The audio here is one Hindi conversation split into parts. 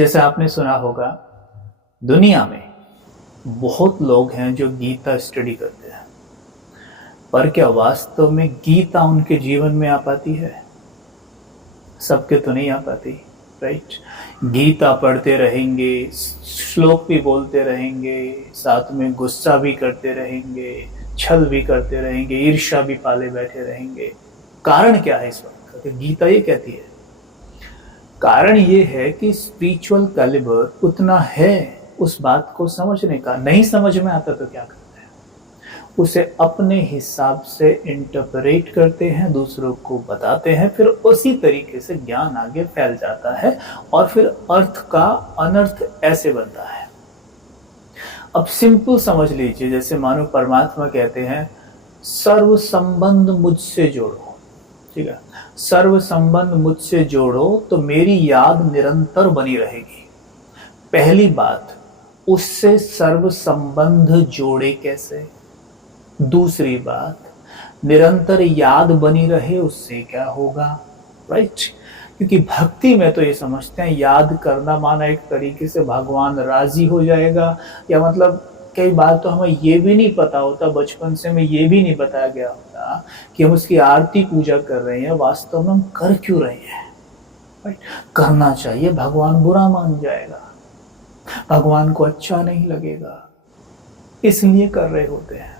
जैसे आपने सुना होगा, दुनिया में बहुत लोग हैं जो गीता स्टडी करते हैं, पर क्या वास्तव में गीता उनके जीवन में आ पाती है? सबके तो नहीं आ पाती, राइट। गीता पढ़ते रहेंगे, श्लोक भी बोलते रहेंगे, साथ में गुस्सा भी करते रहेंगे, छल भी करते रहेंगे, ईर्ष्या भी पाले बैठे रहेंगे। कारण क्या है इस बात का कि गीता ये कहती है? कारण ये है कि स्पिरिचुअल कैलिबर उतना है उस बात को समझने का। नहीं समझ में आता तो क्या करते हैं, उसे अपने हिसाब से इंटरप्रेट करते हैं, दूसरों को बताते हैं, फिर उसी तरीके से ज्ञान आगे फैल जाता है और फिर अर्थ का अनर्थ ऐसे बनता है। अब सिंपल समझ लीजिए, जैसे मानो परमात्मा कहते हैं सर्व संबंध मुझसे जोड़ो, ठीक है, सर्व संबंध मुझसे जोड़ो तो मेरी याद निरंतर बनी रहेगी। पहली बात, उससे सर्व संबंध जोड़े कैसे? दूसरी बात, निरंतर याद बनी रहे उससे क्या होगा, राइट। क्योंकि भक्ति में तो ये समझते हैं याद करना माना एक तरीके से भगवान राजी हो जाएगा, या मतलब कई बार तो हमें ये भी नहीं पता होता, बचपन से हमें ये भी नहीं बताया गया होता कि हम उसकी आरती पूजा कर रहे हैं, वास्तव में हम कर क्यों रहे हैं, राइट। करना चाहिए, भगवान बुरा मान जाएगा, भगवान को अच्छा नहीं लगेगा, इसलिए कर रहे होते हैं।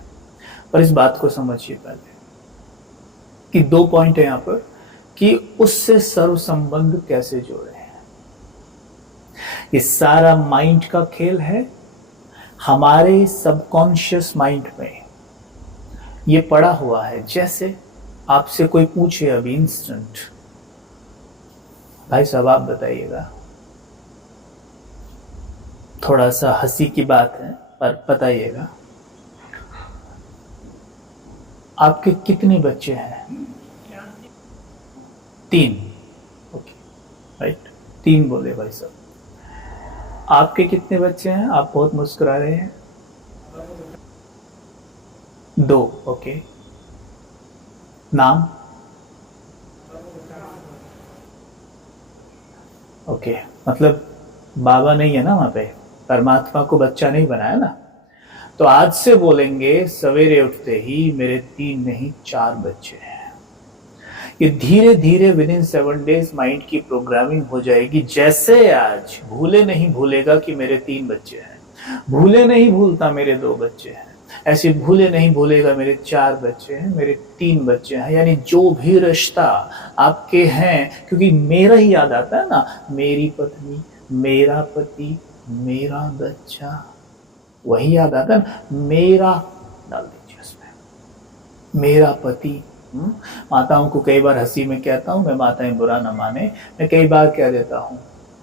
पर इस बात को समझिए पहले कि 2 पॉइंट है यहाँ पर कि उससे सर्व संबंध कैसे जोड़े हैं। ये सारा माइंड का खेल है। हमारे सबकॉन्शियस माइंड में ये पड़ा हुआ है। जैसे आपसे कोई पूछे अभी इंस्टेंट, भाई साहब आप बताइएगा, थोड़ा सा हंसी की बात है पर बताइएगा, आपके कितने बच्चे हैं? 3, ओके, राइट, 3 बोले भाई साहब। आपके कितने बच्चे हैं? आप बहुत मुस्कुरा रहे हैं। 2, ओके। नाम? ओके, मतलब बाबा नहीं है ना वहां पे, परमात्मा को बच्चा नहीं बनाया ना। तो आज से बोलेंगे सवेरे उठते ही मेरे 3 नहीं 4 बच्चे हैं। ये धीरे धीरे विद इन 7 डेज माइंड की प्रोग्रामिंग हो जाएगी। जैसे आज भूले नहीं भूलेगा कि मेरे 3 बच्चे हैं, भूले नहीं भूलता मेरे 2 बच्चे हैं, ऐसे भूले नहीं भूलेगा मेरे 4 बच्चे हैं, मेरे 3 बच्चे हैं। यानी जो भी रिश्ता आपके हैं, क्योंकि मेरा ही याद आता है ना, मेरी पत्नी, मेरा पति, मेरा बच्चा, वही याद आता है ना। मेरा डाल दीजिए उसमें, मेरा पति। माताओं को कई बार हंसी में कहता हूँ मैं, माताएं बुरा ना माने, मैं कई बार कह देता हूँ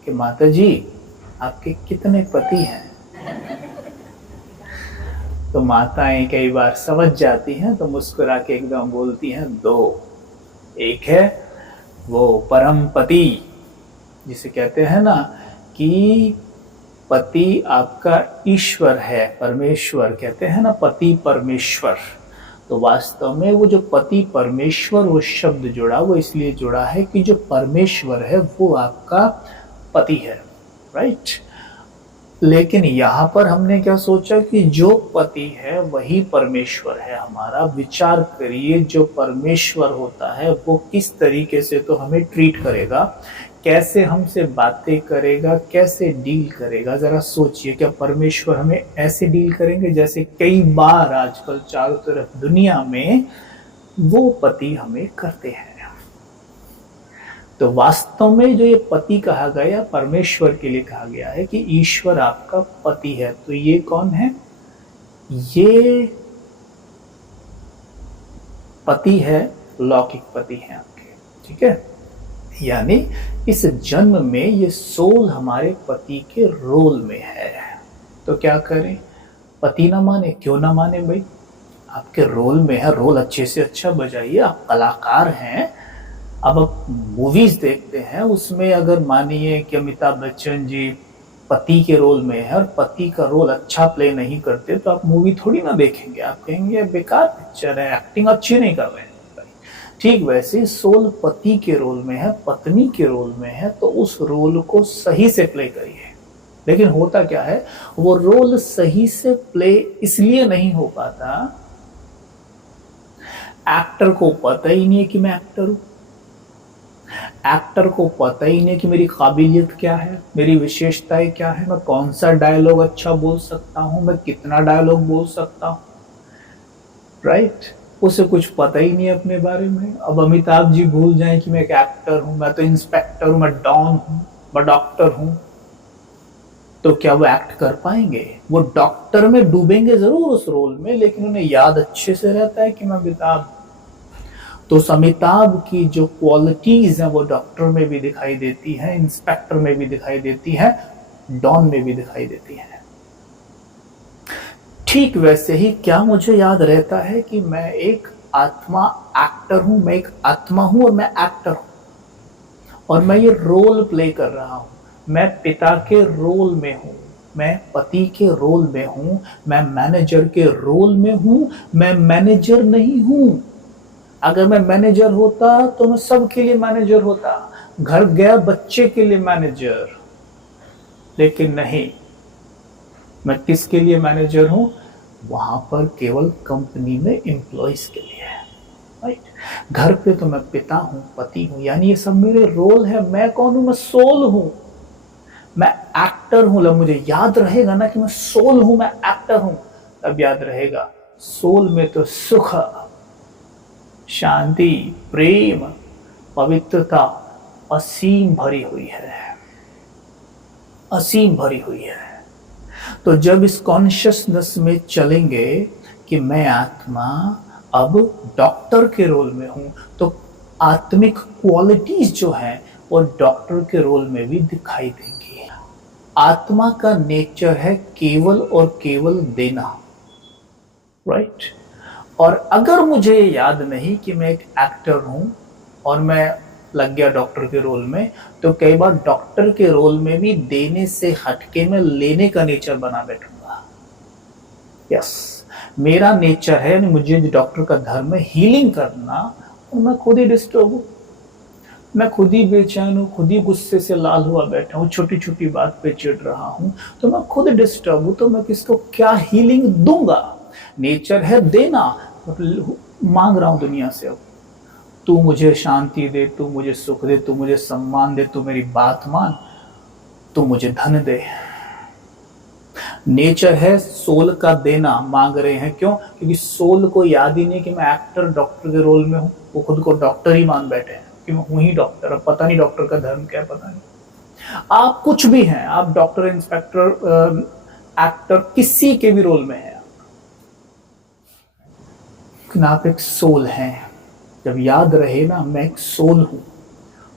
कि माता जी आपके कितने पति हैं? तो माताएं कई बार समझ जाती हैं, तो मुस्कुरा के एकदम बोलती हैं 2। एक है वो परम पति, जिसे कहते हैं ना कि पति आपका ईश्वर है, परमेश्वर कहते हैं ना, पति परमेश्वर। तो वास्तव में वो जो पति परमेश्वर वो शब्द जुड़ा, वो इसलिए जुड़ा है कि जो परमेश्वर है वो आपका पति है, राइट। लेकिन यहाँ पर हमने क्या सोचा कि जो पति है वही परमेश्वर है हमारा। विचार करिए, जो परमेश्वर होता है वो किस तरीके से तो हमें ट्रीट करेगा, कैसे हमसे बातें करेगा, कैसे डील करेगा। जरा सोचिए, क्या परमेश्वर हमें ऐसे डील करेंगे जैसे कई बार आजकल चारों तरफ दुनिया में वो पति हमें करते हैं? तो वास्तव में जो ये पति कहा गया, परमेश्वर के लिए कहा गया है कि ईश्वर आपका पति है। तो ये कौन है? ये पति है, लौकिक पति है आपके, ठीक है। यानी इस जन्म में ये सोल हमारे पति के रोल में है। तो क्या करें? पति ना माने, क्यों ना माने भाई, आपके रोल में है, रोल अच्छे से अच्छा बजाइए, आप कलाकार हैं। अब आप मूवीज देखते हैं, उसमें अगर मानिए कि अमिताभ बच्चन जी पति के रोल में है और पति का रोल अच्छा प्ले नहीं करते, तो आप मूवी थोड़ी ना देखेंगे, आप कहेंगे बेकार पिक्चर है, एक्टिंग अच्छी नहीं कर रहे हैं। ठीक वैसे सोल पति के रोल में है, पत्नी के रोल में है, तो उस रोल को सही से प्ले करिए। लेकिन होता क्या है, वो रोल सही से प्ले इसलिए नहीं हो पाता, एक्टर को पता ही नहीं है कि मैं एक्टर हूं, एक्टर को पता ही नहीं कि मेरी काबिलियत क्या है, मेरी विशेषताएं क्या है, मैं कौन सा डायलॉग अच्छा बोल सकता हूं, मैं कितना डायलॉग बोल सकता हूं, राइट। उसे कुछ पता ही नहीं अपने बारे में। अब अमिताभ जी भूल जाएं कि मैं एक एक्टर हूं, मैं तो इंस्पेक्टर हूं, मैं डॉन हूं, मैं डॉक्टर हूं, तो क्या वो एक्ट कर पाएंगे? वो डॉक्टर में डूबेंगे जरूर उस रोल में, लेकिन उन्हें याद अच्छे से रहता है कि मैं अमिताभ। तो उस अमिताभ की जो क्वालिटीज हैं वो डॉक्टर में भी दिखाई देती है, इंस्पेक्टर में भी दिखाई देती है, डॉन में भी दिखाई देती है। ठीक वैसे ही क्या मुझे याद रहता है कि मैं एक आत्मा एक्टर हूं, मैं एक आत्मा हूं और मैं एक्टर हूं, और मैं ये रोल प्ले कर रहा हूं। मैं पिता के रोल में हूं, मैं पति के रोल में हूं, मैं मैनेजर के रोल में हूं, मैं मैनेजर नहीं हूं। अगर मैं मैनेजर होता तो मैं सबके लिए मैनेजर होता, घर गया बच्चे के लिए मैनेजर, लेकिन नहीं, मैं किसके लिए मैनेजर हूं? वहां पर केवल कंपनी में एम्प्लॉइज के लिए है, राइट। घर पे तो मैं पिता हूं, पति हूं, यानी ये सब मेरे रोल है। मैं कौन हूं? मैं सोल हूं, मैं एक्टर हूं। जब मुझे याद रहेगा ना कि मैं सोल हूं, मैं एक्टर हूं, तब याद रहेगा सोल में तो सुख, शांति, प्रेम, पवित्रता असीम भरी हुई है, असीम भरी हुई है। तो जब इस कॉन्शियसनेस में चलेंगे कि मैं आत्मा अब डॉक्टर के रोल में हूं, तो आत्मिक क्वालिटीज जो हैं वो डॉक्टर के रोल में भी दिखाई देंगी। आत्मा का नेचर है केवल और केवल देना, राइट। और अगर मुझे याद नहीं कि मैं एक एक्टर हूं और मैं लग गया डॉक्टर के रोल में, तो कई बार डॉक्टर के रोल में भी देने से हटके मैं लेने का नेचर बना बैठूंगा। यस, मेरा नेचर है, मुझे डॉक्टर का धर्म है हीलिंग करना, और मैं खुद ही डिस्टर्ब हूं, मैं खुद ही बेचैन हूं, खुद ही गुस्से से लाल हुआ बैठा हूं, छोटी छोटी बात पे चिढ़ रहा हूं, तो मैं खुद डिस्टर्ब हूं, तो मैं किसको क्या हीलिंग दूंगा? नेचर है देना, मांग रहा हूं दुनिया से, अब तू मुझे शांति दे, तू मुझे सुख दे, तू मुझे सम्मान दे, तू मेरी बात मान, तू मुझे धन दे। नेचर है सोल का देना, मांग रहे हैं। क्यों? क्योंकि सोल को याद ही नहीं कि मैं एक्टर डॉक्टर के रोल में हूं, वो खुद को डॉक्टर ही मान बैठे हैं कि मैं हूं ही डॉक्टर। अब पता नहीं डॉक्टर का धर्म क्या है, पता नहीं। आप कुछ भी हैं, आप डॉक्टर, इंस्पेक्टर, एक्टर, किसी के भी रोल में हैं, लेकिन आप एक सोल हैं। जब याद रहे ना मैं एक सोल हूं,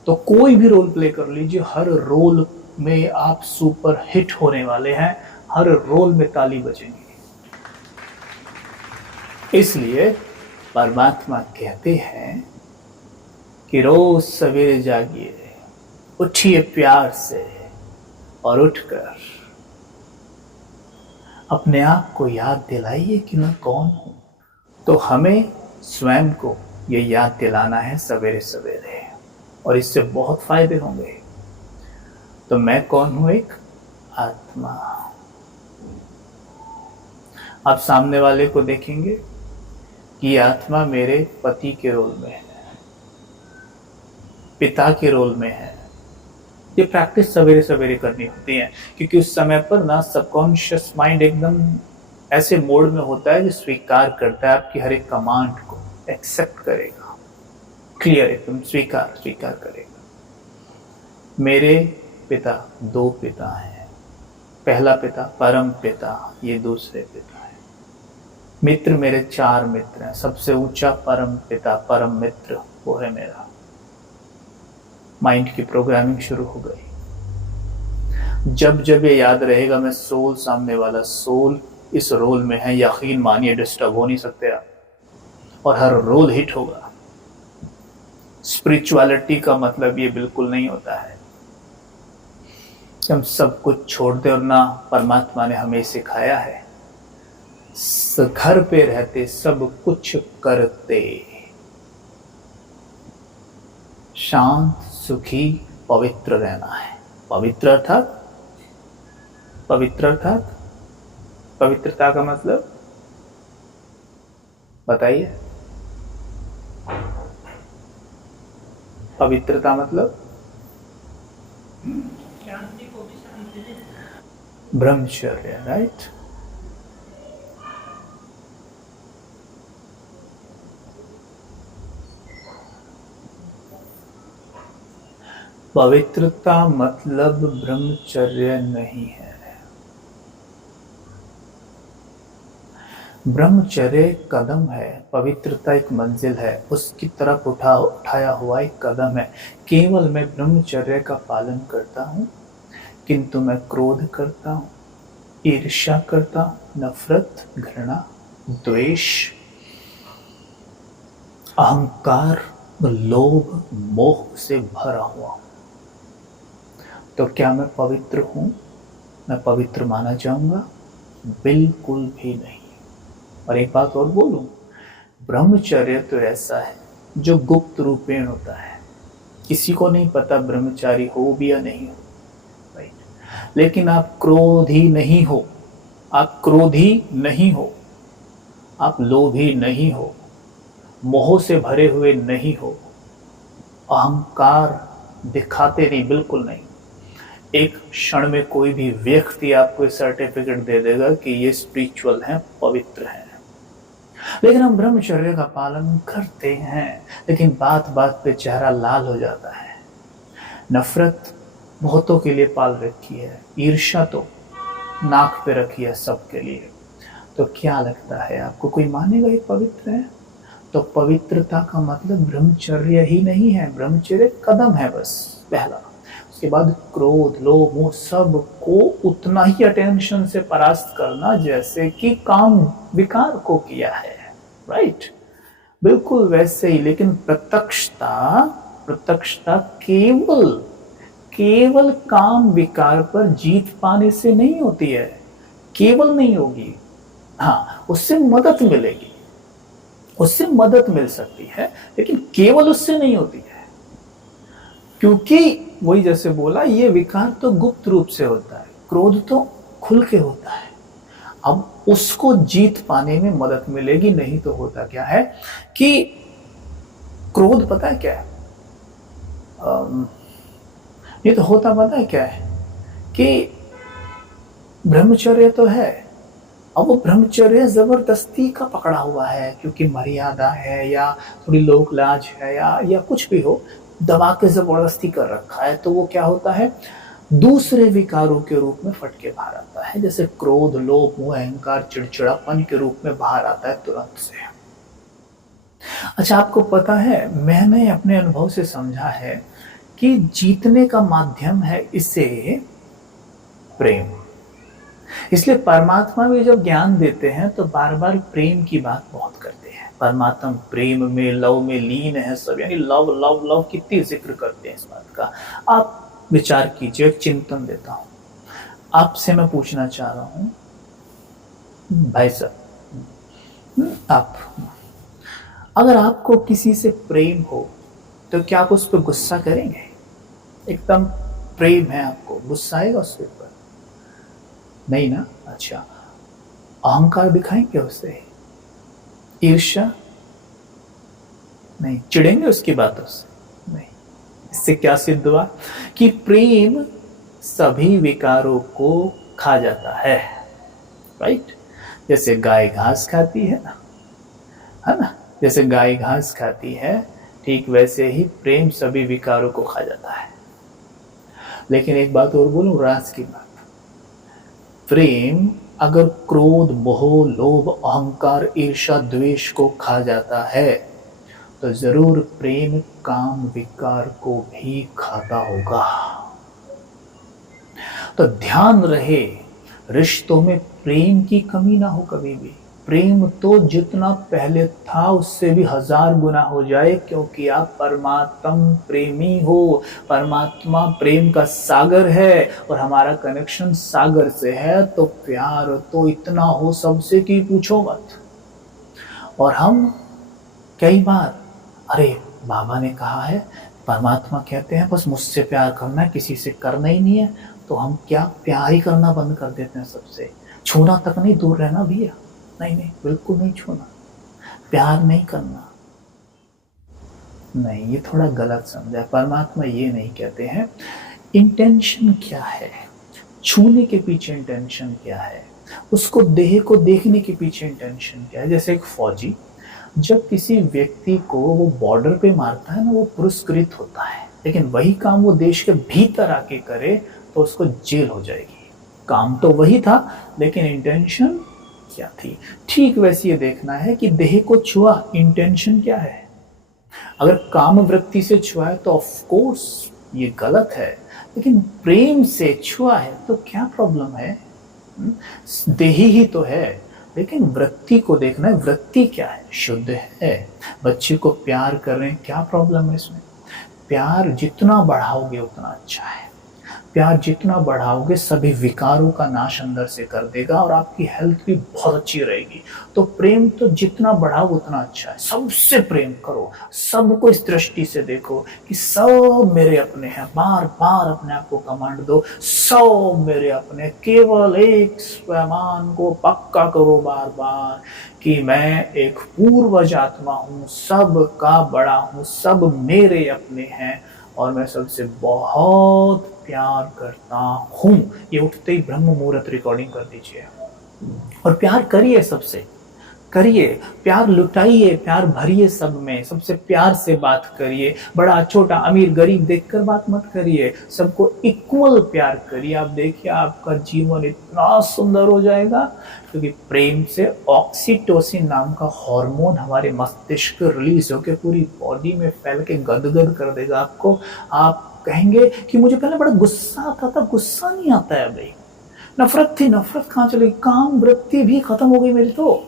तो कोई भी रोल प्ले कर लीजिए, हर रोल में आप सुपर हिट होने वाले हैं, हर रोल में ताली बजेंगी। इसलिए परमात्मा कहते हैं कि रोज सवेरे जागिए, उठिए प्यार से, और उठकर अपने आप को याद दिलाइए कि मैं कौन हूं। तो हमें स्वयं को ये याद दिलाना है सवेरे सवेरे, और इससे बहुत फायदे होंगे। तो मैं कौन हूं? एक आत्मा। आप सामने वाले को देखेंगे कि आत्मा मेरे पति के रोल में है, पिता के रोल में है। ये प्रैक्टिस सवेरे सवेरे करनी होती है, क्योंकि उस समय पर ना सबकॉन्शियस माइंड एकदम ऐसे मोड में होता है जो स्वीकार करता है आपकी हर एक कमांड को, एक्सेप्ट करेगा, क्लियर एकदम स्वीकार करेगा। मेरे पिता दो पिता हैं, पहला पिता परम पिता, ये दूसरे पिता है। मित्र मेरे चार मित्र हैं, सबसे ऊंचा परम पिता, परम मित्र वो है मेरा। माइंड की प्रोग्रामिंग शुरू हो गई। जब जब ये याद रहेगा मैं सोल, सामने वाला सोल इस रोल में है, यकीन मानिए डिस्टर्ब हो नहीं सकते आप, और हर रोल हिट होगा। स्पिरिचुअलिटी का मतलब ये बिल्कुल नहीं होता है कि हम सब कुछ छोड़ दें, और ना परमात्मा ने हमें सिखाया है घर पे रहते सब कुछ करते। शांत, सुखी, पवित्र रहना है। पवित्र अर्थात पवित्रता का मतलब बताइए। पवित्रता मतलब ब्रह्मचर्य, राइट। पवित्रता मतलब ब्रह्मचर्य नहीं है। ब्रह्मचर्य एक कदम है, पवित्रता एक मंजिल है, उसकी तरफ उठाया हुआ एक कदम है। केवल मैं ब्रह्मचर्य का पालन करता हूँ, किंतु मैं क्रोध करता हूँ, ईर्ष्या करता हूँ, नफरत, घृणा, द्वेष, अहंकार, लोभ, मोह से भरा हुआ हूँ, तो क्या मैं पवित्र हूं? मैं पवित्र माना जाऊंगा? बिल्कुल भी नहीं। और एक बात और बोलूं, ब्रह्मचर्य तो ऐसा है जो गुप्त रूपेण होता है, किसी को नहीं पता ब्रह्मचारी हो भी या नहीं हो, राइट। लेकिन आप क्रोधी नहीं हो, आप क्रोधी नहीं हो, आप लोभी नहीं हो, मोह से भरे हुए नहीं हो, अहंकार दिखाते नहीं, बिल्कुल नहीं। एक क्षण में कोई भी व्यक्ति आपको सर्टिफिकेट दे देगा कि ये स्पिरिचुअल है, पवित्र है। लेकिन हम ब्रह्मचर्य का पालन करते हैं, लेकिन बात बात पे चेहरा लाल हो जाता है। नफरत बहुतों के लिए पाल रखी है, ईर्ष्या तो नाक पे रखी है सबके लिए। तो क्या लगता है आपको, कोई मानेगा ये पवित्र है? तो पवित्रता का मतलब ब्रह्मचर्य ही नहीं है। ब्रह्मचर्य कदम है बस, पहला। उसके बाद क्रोध, लोभ, मोह सब को उतना ही अटेंशन से परास्त करना जैसे कि काम विकार को किया है, राइट। बिल्कुल वैसे ही। लेकिन प्रत्यक्षता केवल काम विकार पर जीत पाने से नहीं होती है, केवल नहीं होगी। हाँ, उससे मदद मिलेगी, उससे मदद मिल सकती है, लेकिन केवल उससे नहीं होती है। क्योंकि वही जैसे बोला, ये विकार तो गुप्त रूप से होता है, क्रोध तो खुल के होता है। अब उसको जीत पाने में मदद मिलेगी, नहीं तो होता क्या है कि क्रोध, पता है क्या है, ये तो होता पता है क्या है कि ब्रह्मचर्य तो है, अब वो ब्रह्मचर्य जबरदस्ती का पकड़ा हुआ है, क्योंकि मर्यादा है या थोड़ी लोक लाज है या कुछ भी हो, दबा के जबरदस्ती कर रखा है। तो वो क्या होता है, दूसरे विकारों के रूप में फट के बाहर आता है, जैसे क्रोध, लोभ, मोह, अहंकार, चिड़चिड़ापन के रूप में बाहर आता है तुरंत से। अच्छा, आपको पता है, मैंने अपने अनुभव से समझा है कि जीतने का माध्यम है इसे प्रेम। इसलिए परमात्मा भी जब ज्ञान देते हैं तो बार बार प्रेम की बात बहुत करते हैं। परमात्मा प्रेम में, लव में लीन है सब, यानी लव लव लव कितनी जिक्र करते हैं इस बात का। आप विचार कीजिए, चिंतन देता हूं आपसे। मैं पूछना चाह रहा हूं भाई साहब, आप अगर आपको किसी से प्रेम हो तो क्या आप उस पर गुस्सा करेंगे? एकदम प्रेम है आपको, गुस्सा आएगा उसके ऊपर? नहीं ना। अच्छा, अहंकार दिखाएंगे उससे, ईर्ष्या नहीं, चिढ़ेंगे उसकी बातों से नहीं। इससे क्या सिद्ध हुआ कि प्रेम सभी विकारों को खा जाता है, राइट। जैसे गाय घास खाती है ना, जैसे गाय घास खाती है, ठीक वैसे ही प्रेम सभी विकारों को खा जाता है। लेकिन एक बात और बोलूं, राज की बात, प्रेम अगर क्रोध, मोह, लोभ, अहंकार, ईर्ष्या, द्वेष को खा जाता है तो जरूर प्रेम काम विकार को भी खाता होगा। तो ध्यान रहे, रिश्तों में प्रेम की कमी ना हो कभी भी। प्रेम तो जितना पहले था उससे भी 1000 गुना हो जाए, क्योंकि आप परमात्म प्रेमी हो। परमात्मा प्रेम का सागर है और हमारा कनेक्शन सागर से है, तो प्यार तो इतना हो सबसे कि पूछो मत। और हम कई बार, अरे बाबा ने कहा है परमात्मा कहते हैं बस मुझसे प्यार करना है, किसी से करना ही नहीं है। तो हम क्या प्यार ही करना बंद कर देते हैं सबसे? छूना तक नहीं, दूर रहना भैया, नहीं नहीं, बिल्कुल नहीं छूना, प्यार नहीं करना। नहीं, ये थोड़ा गलत समझा। परमात्मा ये नहीं कहते हैं। इंटेंशन क्या है, छूने के पीछे इंटेंशन क्या है, उसको देह को देखने के पीछे इंटेंशन क्या है। जैसे एक फौजी जब किसी व्यक्ति को वो बॉर्डर पे मारता है ना, वो पुरस्कृत होता है, लेकिन वही काम वो देश के भीतर आके करे तो उसको जेल हो जाएगी। काम तो वही था, लेकिन इंटेंशन क्या थी। ठीक वैसे ये देखना है कि देह को छुआ, इंटेंशन क्या है। अगर काम वृत्ति से छुआ है तो ऑफ कोर्स ये गलत है, लेकिन प्रेम से छुआ है तो क्या प्रॉब्लम है? देही ही तो है, लेकिन वृत्ति को देखना है, वृत्ति क्या है, शुद्ध है। बच्चे को प्यार कर रहे हैं, क्या प्रॉब्लम है इसमें? प्यार जितना बढ़ाओगे उतना अच्छा है। प्यार जितना बढ़ाओगे सभी विकारों का नाश अंदर से कर देगा और आपकी हेल्थ भी बहुत अच्छी रहेगी। तो प्रेम तो जितना बढ़ाओ उतना अच्छा है। सबसे प्रेम करो, सबको इस दृष्टि से देखो कि सब मेरे अपने हैं। बार बार अपने आप को कमांड दो, सब मेरे अपने। केवल एक स्वयं को पक्का करो बार बार कि मैं एक पूर्वज आत्मा हूँ, सब का बड़ा हूँ, सब मेरे अपने हैं और मैं सबसे बहुत प्यार करता हूँ। ये उठते ही ब्रह्म मुहूर्त रिकॉर्डिंग कर दीजिए और प्यार करिए, सबसे करिए, प्यार लुटाइए, प्यार भरिए सब में, सबसे प्यार से बात करिए। बड़ा छोटा अमीर गरीब देखकर बात मत करिए, सबको इक्वल प्यार करिए। आप देखिए आपका जीवन इतना सुंदर हो जाएगा, क्योंकि प्रेम से ऑक्सीटोसिन नाम का हार्मोन हमारे मस्तिष्क रिलीज होकर पूरी बॉडी में फैल के गदगद कर देगा आपको। आप कहेंगे कि मुझे पहले बड़ा गुस्सा आता था, गुस्सा नहीं आता है भाई। नफरत थी, नफरत कहाँ चली? काम वृत्ति भी खत्म हो गई मेरी। तो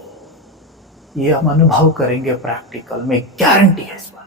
ये हम अनुभव करेंगे प्रैक्टिकल में, गारंटी है इस बात।